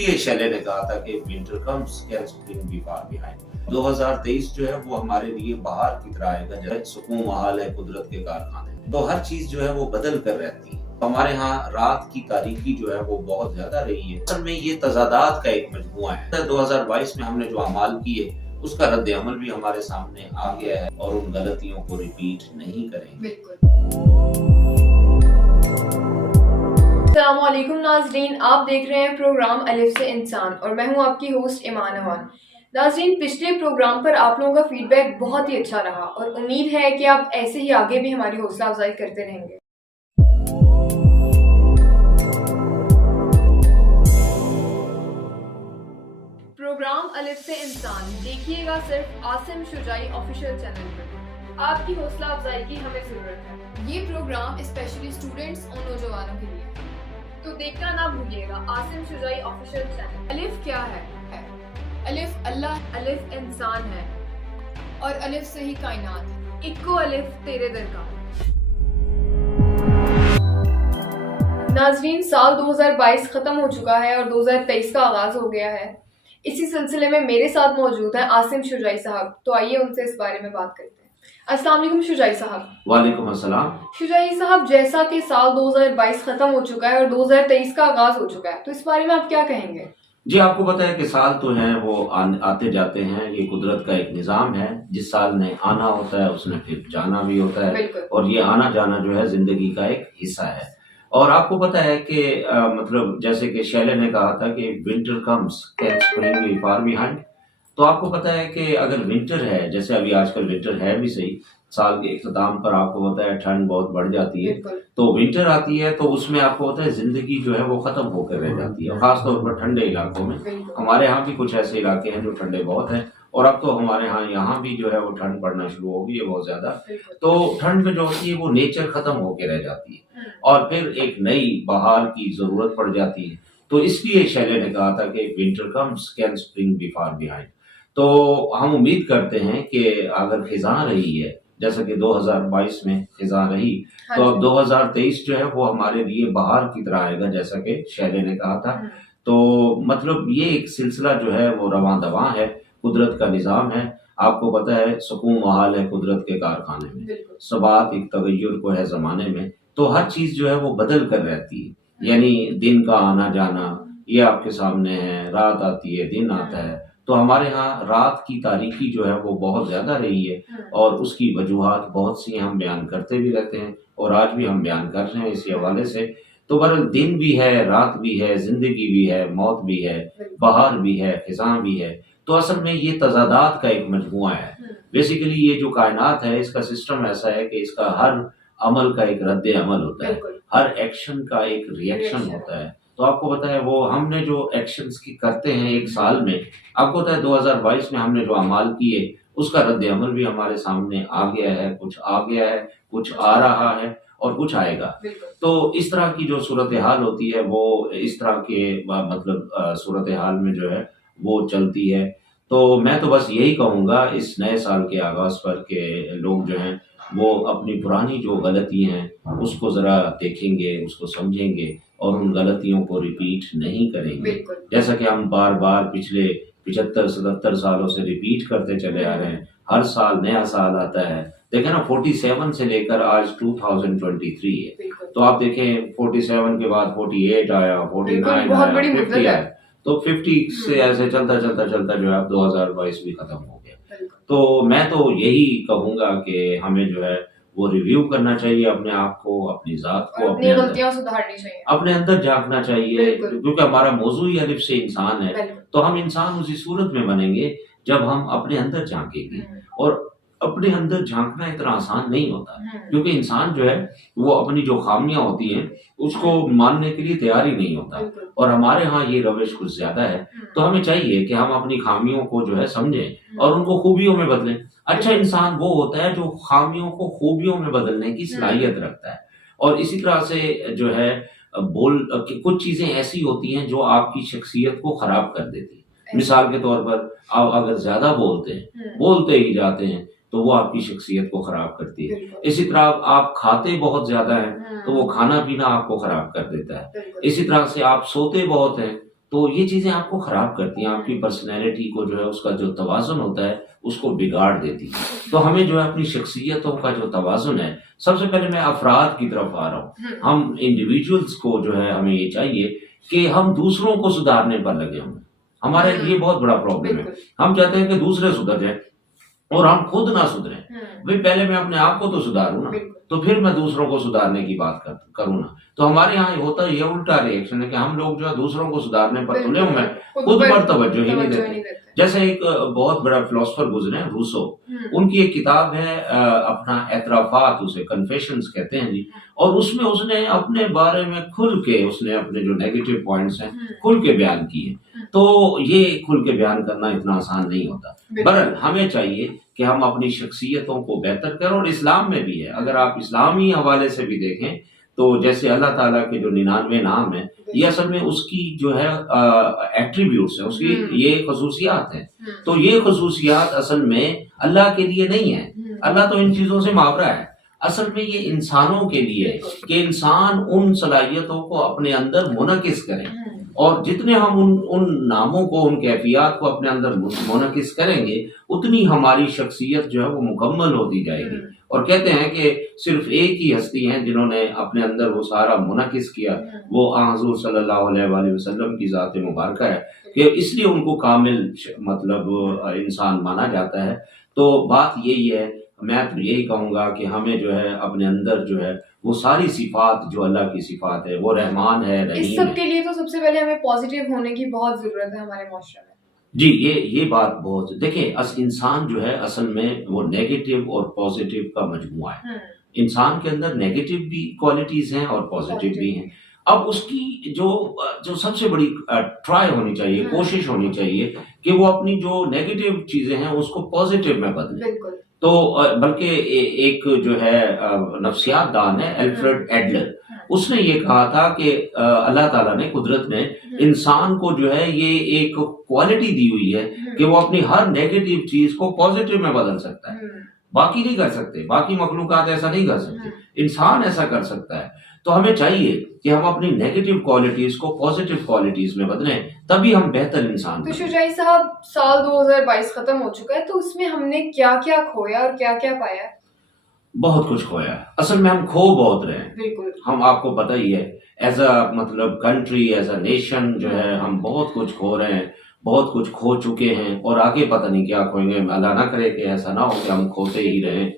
इसलिए शैले ने कहा था कि winter comes can spring be far behind. 2023 जो है वो हमारे लिए बाहर की तरह आएगा, जैसे सुकून महाल है कुदरत के कारखाने में। तो हर चीज जो है वो बदल कर रहती है। हमारे यहाँ रात की तारीकी जो है वो बहुत ज्यादा रही है। असल में ये तजादात का एक मजमुआ है। 2022 में हमने जो अमाल किए उसका रद्द अमल भी हमारे सामने आ गया है और उन गलतियों को रिपीट नहीं करेंगे। अस्सलामुअलैकुम नाजरीन, आप देख रहे हैं प्रोग्राम अलिफ से इंसान और मैं हूं आपकी होस्ट ईमान अमान। नाजरीन, पिछले प्रोग्राम पर आप लोगों का फीडबैक बहुत ही अच्छा रहा और उम्मीद है कि आप ऐसे ही आगे भी हमारी हौसला अफजाई करते रहेंगे। प्रोग्राम अलिफ से इंसान देखिएगा सिर्फ आसिम शुजाई ऑफिशियल चैनल पर। आपकी हौसला अफजाई की हमें जरूरत है। ये प्रोग्राम स्पेशली स्टूडेंट्स और नौजवानों के लिए, तो देखना ना भूलिएगा आसिम शुजाई ऑफिशियल चैनल। अलिफ क्या है? अलिफ अल्लाह, अलिफ इंसान है और अलिफ से ही कायनात। इक्को अलिफ तेरे दर का। नाजरीन, साल 2022 खत्म हो चुका है और 2023 का आगाज हो गया है। इसी सिलसिले में मेरे साथ मौजूद हैं आसिम शुजाई साहब, तो आइए उनसे इस बारे में बात करते हैं। अस्सलाम वालेकुम शुजाई साहब। वालेकुम अस्सलाम। शुजाई साहब, जैसा कि साल 2022 खत्म हो चुका है और 2023 का आगाज हो चुका है, तो इस बारे में आप क्या कहेंगे? जी, आपको पता है कि साल तो हैं वो आते जाते हैं। ये कुदरत का एक निजाम है। जिस साल ने आना होता है उसने फिर जाना भी होता है और ये आना जाना जो है जिंदगी का एक हिस्सा है। और आपको पता है कि मतलब जैसे कि शैले ने कहा था कि winter comes can spring be far behind. तो आपको पता है कि अगर विंटर है, जैसे अभी आजकल विंटर है भी सही, साल के इख्तिताम पर आपको पता है ठंड बहुत बढ़ जाती है, तो विंटर आती है तो उसमें आपको पता है जिंदगी जो है वो खत्म होकर रह जाती है, खासतौर पर ठंडे इलाकों में। हमारे यहाँ भी कुछ ऐसे इलाके हैं जो ठंडे बहुत हैं और अब तो हमारे यहाँ भी जो है वो ठंड पड़ना शुरू हो गई है बहुत ज्यादा। तो ठंड में जो होती है वो नेचर खत्म होकर रह जाती है और फिर एक नई बहार की जरूरत पड़ जाती है। तो इसलिए शैले ने कहा था कि winter comes can spring be far behind. तो हम उम्मीद करते हैं कि अगर खिजां रही है जैसा कि 2022 में खिजां रही, तो अब 2023 जो है वो हमारे लिए बहार की तरह आएगा, जैसा कि शैले ने कहा था। तो मतलब ये एक सिलसिला जो है वो रवां दवां है, कुदरत का निजाम है। आपको पता है सुकून महाल है कुदरत के कारखाने में, सबात एक तगय्युर को है जमाने में। तो हर चीज जो है वो बदल कर रहती है, यानी दिन का आना जाना ये आपके सामने है, रात आती है दिन आता है। तो हमारे यहाँ रात की तारीकी जो है वो बहुत ज्यादा रही है और उसकी वजूहात बहुत सी हम बयान करते भी रहते हैं और आज भी हम बयान कर रहे हैं इसी हवाले से। तो बहरहाल दिन भी है, रात भी है, जिंदगी भी है, मौत भी है, बहार भी है, खिजां भी है। तो असल में ये तजादात का एक मजमुआ है। बेसिकली ये जो कायनात है इसका सिस्टम ऐसा है कि इसका हर अमल का एक रद्द अमल होता है, हर एक्शन का एक रिएक्शन होता है। तो आपको पता है वो हमने जो एक्शंस की करते हैं एक साल में, आपको पता है 2022 में हमने जो अमाल किए उसका रद्द अमल भी हमारे सामने आ गया है। कुछ आ गया है, कुछ आ रहा है और कुछ आएगा। तो इस तरह की जो सूरत हाल होती है वो इस तरह के मतलब सूरत हाल में जो है वो चलती है। तो मैं तो बस यही कहूँगा इस नए साल के आगाज पर के लोग जो हैं वो अपनी पुरानी जो गलती हैं उसको जरा देखेंगे, उसको समझेंगे और उन गलतियों को रिपीट नहीं करेंगे, जैसा कि हम बार बार पिछले 75-77 सालों से रिपीट करते चले आ रहे हैं। हर साल नया साल आता है। देखें ना, 47 से लेकर आज 2023 है। तो आप देखें 47 के बाद 48 आया, 49 आया, 50 आया। तो 50 से ऐसे चलता चलता चलता जो है 2022 भी खत्म हो गया। तो मैं तो यही कहूंगा कि हमें जो है वो रिव्यू करना चाहिए अपने आप को, अपनी जात को, अपनी गलतियां सुधारनी चाहिए, अपने अंदर झांकना चाहिए, क्योंकि हमारा मौजू ही अलिफ से इंसान है। तो हम इंसान उसी सूरत में बनेंगे जब हम अपने अंदर झांकेंगे। और अपने अंदर झांकना इतना आसान नहीं होता, क्योंकि इंसान जो है वो अपनी जो खामियां होती हैं उसको मानने के लिए तैयार ही नहीं होता और हमारे यहाँ ये रविश कुछ ज्यादा है। तो हमें चाहिए कि हम अपनी खामियों को जो है समझें और उनको खूबियों में बदलें। अच्छा इंसान वो होता है जो खामियों को खूबियों में बदलने की सलाहियत रखता है। और इसी तरह से जो है कुछ चीजें ऐसी होती हैं जो आपकी शख्सियत को खराब कर देती है। मिसाल के तौर पर आप अगर ज्यादा बोलते ही जाते हैं तो वो आपकी शख्सियत को खराब करती है। इसी तरह आप खाते बहुत ज्यादा हैं तो वो खाना पीना आपको खराब कर देता है। इसी तरह से आप सोते बहुत हैं तो ये चीजें आपको खराब करती हैं, आपकी पर्सनैलिटी को जो है उसका जो तवाज़ुन होता है उसको बिगाड़ देती है। तो हमें जो है अपनी शख्सियतों का जो तवाज़ुन है, सबसे पहले मैं अफराद की तरफ आ रहा हूँ, हम इंडिविजुअल्स को जो है हमें ये चाहिए कि हम दूसरों को सुधारने पर लगे हों। हमारे ये बहुत बड़ा प्रॉब्लम है, हम चाहते हैं कि दूसरे सुधर जाए और हम खुद ना सुधरें। भाई पहले मैं अपने आप को तो सुधारूं ना, तो फिर मैं दूसरों को सुधारने की बात करूं ना। तो हमारे यहाँ होता ये उल्टा रिएक्शन है कि हम लोग जो है दूसरों को सुधारने पर तुले हुए हैं, खुद पर तवज्जो ही नहीं देते। जैसे एक बहुत बड़ा फिलोसफर गुजरे हैं रूसो, उनकी एक किताब है अपना एतराफात, उसे कन्फेशंस कहते हैं जी, और उसमें उसने अपने बारे में खुल के उसने अपने जो नेगेटिव पॉइंट्स हैं खुल के बयान किए। तो ये खुल के बयान करना इतना आसान नहीं होता। बहरहाल हमें चाहिए कि हम अपनी शख्सियतों को बेहतर करें, और इस्लाम में भी है। अगर आप इस्लामी हवाले से भी देखें तो जैसे अल्लाह ताला के जो 99 नाम है, ये असल में उसकी जो है एट्रीब्यूट्स है, उसकी ये खसूसियात है। तो ये खसूसियात असल में अल्लाह के लिए नहीं है, अल्लाह तो इन चीजों से मावरा है। असल में ये इंसानों के लिए है कि इंसान उन सलाहियतों को अपने अंदर मुनकिस करें, और जितने हम उन नामों को, उन कैफियत को अपने अंदर मुनकिस करेंगे, उतनी हमारी शख्सियत जो है वो मुकम्मल होती जाएगी। और कहते हैं कि सिर्फ एक ही हस्ती हैं जिन्होंने अपने अंदर वो सारा मुनकिस किया, वो हुज़ूर सल्लल्लाहु अलैहि वसल्लम की ज़ात मुबारक है, कि इसलिए उनको कामिल मतलब इंसान माना जाता है। तो बात यही है, मैं तो यही कहूँगा कि हमें जो है अपने अंदर जो है वो सारी सिफात जो अल्लाह की सिफात है, वो रहमान है, रहीम है। इस सब के लिए तो सबसे पहले हमें पॉजिटिव होने की बहुत जरूरत है हमारे माशरे में। जी, ये बात बहुत, देखिए इंसान जो है असल में वो नेगेटिव और पॉजिटिव का मजमुआ है। इंसान के अंदर नेगेटिव भी क्वालिटीज हैं और पॉजिटिव भी हैं। अब उसकी जो सबसे बड़ी ट्राई होनी चाहिए, कोशिश होनी चाहिए कि वो अपनी जो नेगेटिव चीजें हैं उसको पॉजिटिव में बदले। तो बल्कि एक जो है नफ्सियात दान है एल्फ्रेड एडलर, उसने ये कहा था कि अल्लाह ताला ने, कुदरत ने इंसान को जो है ये एक क्वालिटी दी हुई है कि वो अपनी हर नेगेटिव चीज को पॉजिटिव में बदल सकता है। बाकी नहीं कर सकते, बाकी मखलूकात ऐसा नहीं कर सकते, इंसान ऐसा कर सकता है। तो हमें चाहिए कि हम अपनी नेगेटिव क्वालिटीज को पॉजिटिव क्वालिटीज में बदलें, तभी हम बेहतर इंसान। तो शुजाई साहब, साल 2022 खत्म हो चुका है, तो उसमें हमने क्या क्या खोया और क्या क्या पाया? बहुत कुछ खोया। असल में हम खो बहुत रहे हैं। बिल्कुल, हम, आपको पता ही है, एज अ मतलब कंट्री, एज अ नेशन जो है हम बहुत कुछ खो रहे हैं, बहुत कुछ खो चुके हैं, और आगे पता नहीं क्या खोएंगे। अल्लाह ना करे कि ऐसा ना हो कि हम खोते ही रहें।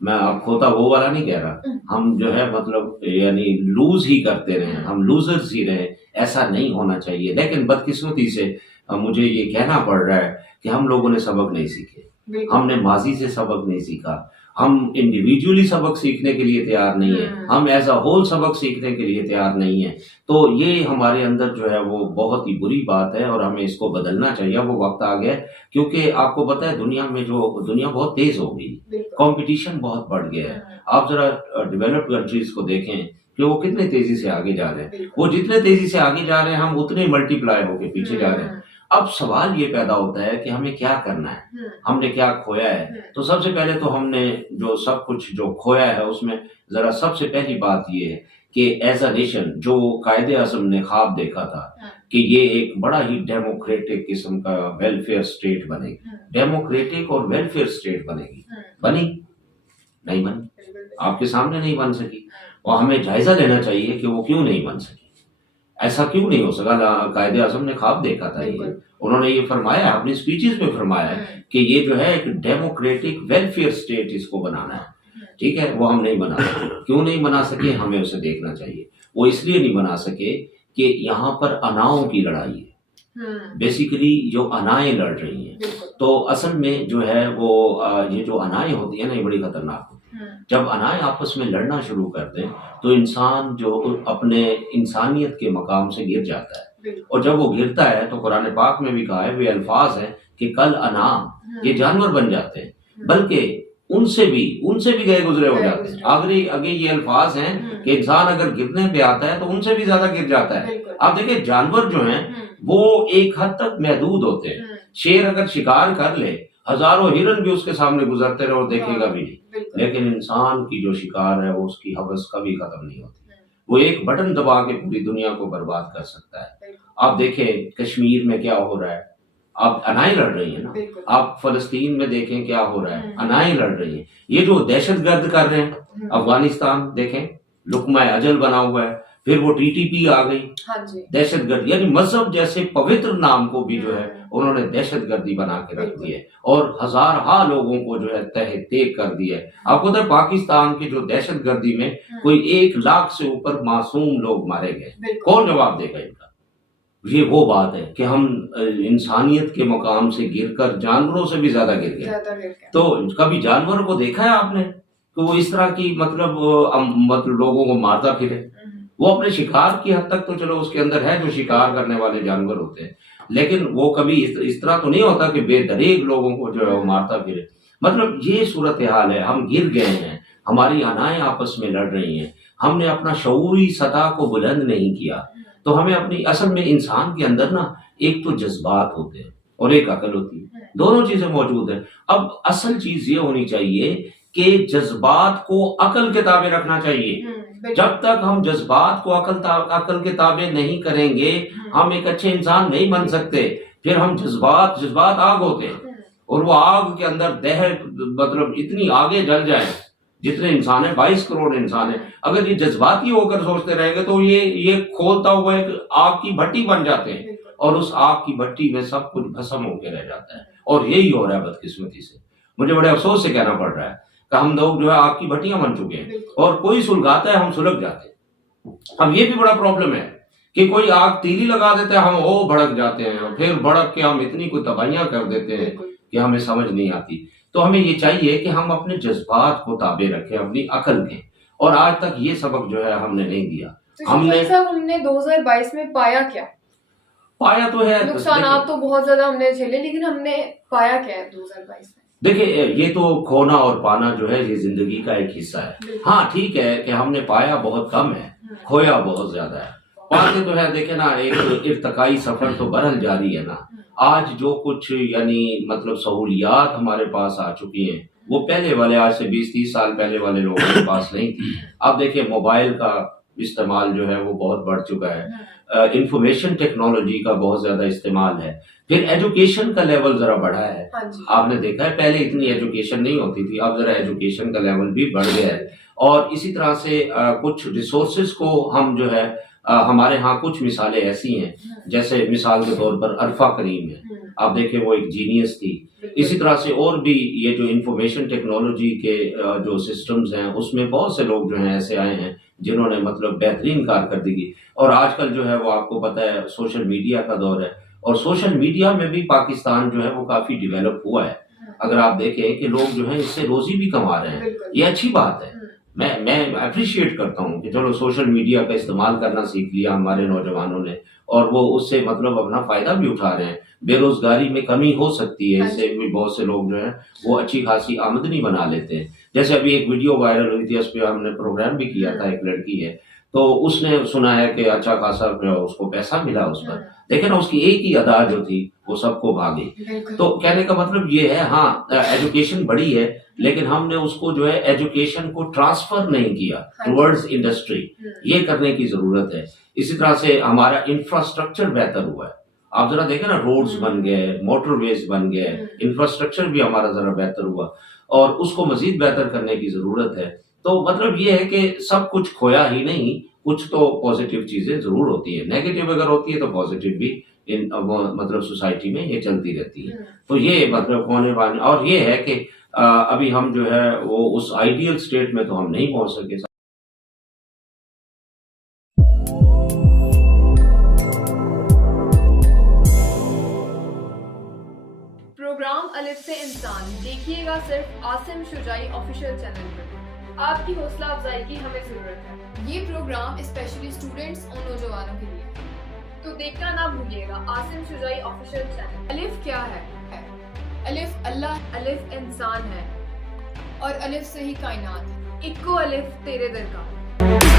मैं अब खोता वो वाला नहीं कह रहा, हम जो है मतलब यानी लूज ही करते रहे, हम लूजर्स ही रहे, ऐसा नहीं होना चाहिए। लेकिन बदकिस्मती से मुझे ये कहना पड़ रहा है कि हम लोगों ने सबक नहीं सीखे, हमने माजी से सबक नहीं सीखा, हम इंडिविजुअली सबक सीखने के लिए तैयार नहीं है, हम एज अ होल सबक सीखने के लिए तैयार नहीं है। तो ये हमारे अंदर जो है वो बहुत ही बुरी बात है, और हमें इसको बदलना चाहिए। वो वक्त आ गया, क्योंकि आपको पता है दुनिया में जो दुनिया बहुत तेज हो गई, कंपटीशन बहुत बढ़ गया है। आप जरा डेवलप्ड कंट्रीज को देखें कि वो कितने तेजी से आगे जा रहे हैं, वो जितने तेजी से आगे जा रहे हैं हम उतने मल्टीप्लाई होके पीछे जा रहे हैं। अब सवाल ये पैदा होता है कि हमें क्या करना है, हमने क्या खोया है। तो सबसे पहले तो हमने जो सब कुछ जो खोया है उसमें जरा सबसे पहली बात ये है कि एज अ नेशन जो कायदे आज़म ने ख्वाब देखा था कि ये एक बड़ा ही डेमोक्रेटिक किस्म का वेलफेयर स्टेट बनेगी, डेमोक्रेटिक और वेलफेयर स्टेट बनेगी, बनी नहीं बनी, आपके सामने नहीं बन सकी। और हमें जायजा लेना चाहिए कि वो क्यों नहीं बन सकी, ऐसा क्यों नहीं हो सका। कायदे आज़म ने ख्वाब देखा था, ये उन्होंने ये फरमाया, अपनी स्पीचेस में फरमाया कि ये जो है एक डेमोक्रेटिक वेलफेयर स्टेट इसको बनाना है, ठीक है। वो हम नहीं बना सके, क्यों नहीं बना सके हमें उसे देखना चाहिए। वो इसलिए नहीं बना सके कि यहाँ पर अनाओं की लड़ाई है, बेसिकली जो अनाएं लड़ रही हैं। तो असल में जो है वो ये जो अनाएं होती है ना, ये बड़ी खतरनाक होती है। जब अनाएं आपस में लड़ना शुरू कर दें तो इंसान जो अपने इंसानियत के मकाम से गिर जाता है, और जब वो गिरता है तो कुरान पाक में भी कहा है, वे अल्फाज हैं कि कल अनाम, ये जानवर बन जाते हैं, बल्कि उनसे भी गए गुजरे हो जाते हैं। आगे ये अल्फाज हैं कि इंसान अगर गिरने पे आता है तो उनसे भी ज्यादा गिर जाता है। आप देखिए जानवर जो हैं वो एक हद तक महदूद होते हैं। शेर अगर शिकार कर ले, हजारों हिरन भी उसके सामने गुजरते रहे और देखेगा भी नहीं, लेकिन इंसान की जो शिकार है वो उसकी हवस कभी खत्म नहीं होती। वो एक बटन दबा के पूरी दुनिया को बर्बाद कर सकता है। आप देखें कश्मीर में क्या हो रहा है, अब अनाएं लड़ रही है ना। आप फलस्तीन में देखें क्या हो रहा है, अनाएं लड़ रही है। ये जो दहशतगर्द कर रहे हैं, अफगानिस्तान देखें लुकमा अजल बना हुआ है, फिर वो टीटीपी आ गई, दहशतगर्द, यानी मजहब जैसे पवित्र नाम को भी जो है उन्होंने दहशतगर्दी बना के रख दी है और हजारहा लोगों को जो है तहे तेग कर दिया है। आपको पता है पाकिस्तान की जो दहशतगर्दी में कोई 1 लाख से ऊपर मासूम लोग मारे गए, कौन जवाब देगा इनका? ये वो बात है कि हम इंसानियत के मकाम से गिरकर जानवरों से भी ज्यादा गिर गए। तो कभी जानवर को देखा है आपने तो वो इस तरह की मतलब लोगों को मारता फिरे? वो अपने शिकार की हद तक तो चलो उसके अंदर है, जो शिकार करने वाले जानवर होते हैं, लेकिन वो कभी इस तरह तो नहीं होता कि बेदरेग लोगों को जो है वो मारता फिरे। मतलब ये सूरत हाल है, हम गिर गए हैं, हमारी अनाएं आपस में लड़ रही हैं, हमने अपना शऊरी सतह को बुलंद नहीं किया। तो हमें अपनी, असल में इंसान के अंदर ना एक तो जज्बात होते हैं और एक अकल होती है, दोनों चीजें मौजूद हैं। अब असल चीज ये होनी चाहिए कि जज्बात को अकल के ताबे रखना चाहिए। जब तक हम जज्बात को अकल के ताबे नहीं करेंगे, हम एक अच्छे इंसान नहीं बन सकते। फिर हम जज्बात आग होते हैं और वो आग के अंदर मतलब इतनी आगे जल जाए, जितने इंसान है 22 करोड़ इंसान है, अगर ये जज्बाती होकर सोचते रहेंगे तो ये खोलता हुआ एक आग की भट्टी बन जाते हैं और उस आग की भट्टी में सब कुछ भस्म होकर रह जाता है। और यही हो रहा है बदकिस्मती से, मुझे बड़े अफसोस से कहना पड़ रहा है कि हम लोग जो है आग की भट्टियां बन चुके हैं और कोई सुलगाता है हम सुलग जाते हैं। अब ये भी बड़ा प्रॉब्लम है कि कोई आग तीली लगा देता है, हम वो भड़क जाते हैं और फिर भड़क के हम इतनी कोई तबाहियां कर देते हैं कि हमें समझ नहीं आती। तो हमें ये चाहिए कि हम अपने जज्बात को ताबे रखें, अपनी अकल के, और आज तक ये सबक जो है हमने नहीं दिया। तो हमने 2022 में पाया क्या? पाया तो है नुकसान तो बहुत ज्यादा हमने झेले, लेकिन हमने पाया क्या है 2022 में? देखिए ये तो खोना और पाना जो है ये जिंदगी का एक हिस्सा है। हाँ ठीक है कि हमने पाया बहुत कम है, खोया बहुत ज्यादा है। पाते तो है, देखे ना, एक इर्तकाई सफर तो बहरहाल जारी है ना। आज जो कुछ यानी मतलब सहूलियात हमारे पास आ चुकी हैं वो पहले वाले, आज से 20-30 साल पहले वाले लोगों के पास नहीं थी। अब देखिए मोबाइल का इस्तेमाल जो है वो बहुत बढ़ चुका है, इंफॉर्मेशन टेक्नोलॉजी का बहुत ज्यादा इस्तेमाल है, फिर एजुकेशन का लेवल जरा बढ़ा है। आपने देखा है पहले इतनी एजुकेशन नहीं होती थी, अब जरा एजुकेशन का लेवल भी बढ़ गया है। और इसी तरह से कुछ रिसोर्सेज को हम जो है हमारे यहाँ कुछ मिसालें ऐसी हैं, जैसे मिसाल के तौर पर अरफा करीम है, आप देखें वो एक जीनियस थी। इसी तरह से और भी ये जो इंफॉर्मेशन टेक्नोलॉजी के जो सिस्टम्स हैं उसमें बहुत से लोग जो हैं ऐसे आए हैं जिन्होंने मतलब बेहतरीन कारकर्दगी की। और आजकल जो है वो आपको पता है सोशल मीडिया का दौर है और सोशल मीडिया में भी पाकिस्तान जो है वो काफी डेवलप हुआ है। अगर आप देखें कि लोग जो है इससे रोजी भी कमा रहे हैं, ये अच्छी बात है। मैं अप्रिशिएट करता हूँ कि चलो सोशल मीडिया का इस्तेमाल करना सीख लिया हमारे नौजवानों ने और वो उससे मतलब अपना फायदा भी उठा रहे हैं। बेरोजगारी में कमी हो सकती है, इससे भी बहुत से लोग जो है वो अच्छी खासी आमदनी बना लेते हैं। जैसे अभी एक वीडियो वायरल हुई थी, उस पर हमने प्रोग्राम भी किया था, एक लड़की है तो उसने सुना है कि अच्छा खासा उसको पैसा मिला उस पर, देखे ना उसकी एक ही अदा जो थी वो सबको भागी। तो कहने का मतलब ये है, हाँ एजुकेशन बड़ी है लेकिन हमने उसको जो है एजुकेशन को ट्रांसफर नहीं किया टुवर्ड्स इंडस्ट्री, ये करने की जरूरत है। इसी तरह से हमारा इंफ्रास्ट्रक्चर बेहतर हुआ है, आप जरा देखें ना, रोड्स बन गए, मोटरवेज बन गए, इंफ्रास्ट्रक्चर भी हमारा जरा बेहतर हुआ और उसको मजीद बेहतर करने की जरूरत है। तो मतलब ये है कि सब कुछ खोया ही नहीं, कुछ तो पॉजिटिव चीजें जरूर होती है, नेगेटिव अगर होती है तो पॉजिटिव भी इन मतलब सोसाइटी में ये चलती रहती है। तो ये मतलब होने वाली, और ये है कि अभी हम जो है वो उस आइडियल स्टेट में तो हम नहीं पहुंच सके। प्रोग्राम अलिफ से इंसान देखिएगा सिर्फ आसिम शुजाई ऑफिशियल चैनल पर। आपकी हौसला अफजाई की हमें जरूरत है। ये प्रोग्राम स्पेशली स्टूडेंट्स और नौजवानों के लिए, तो देखना ना भूलिएगा आसिम शुजाई ऑफिशियल चैनल। अलिफ क्या है? अलिफ अल्लाह, अलिफ इंसान है और अलिफ से ही कायनात है। इक्को अलिफ तेरे दर का।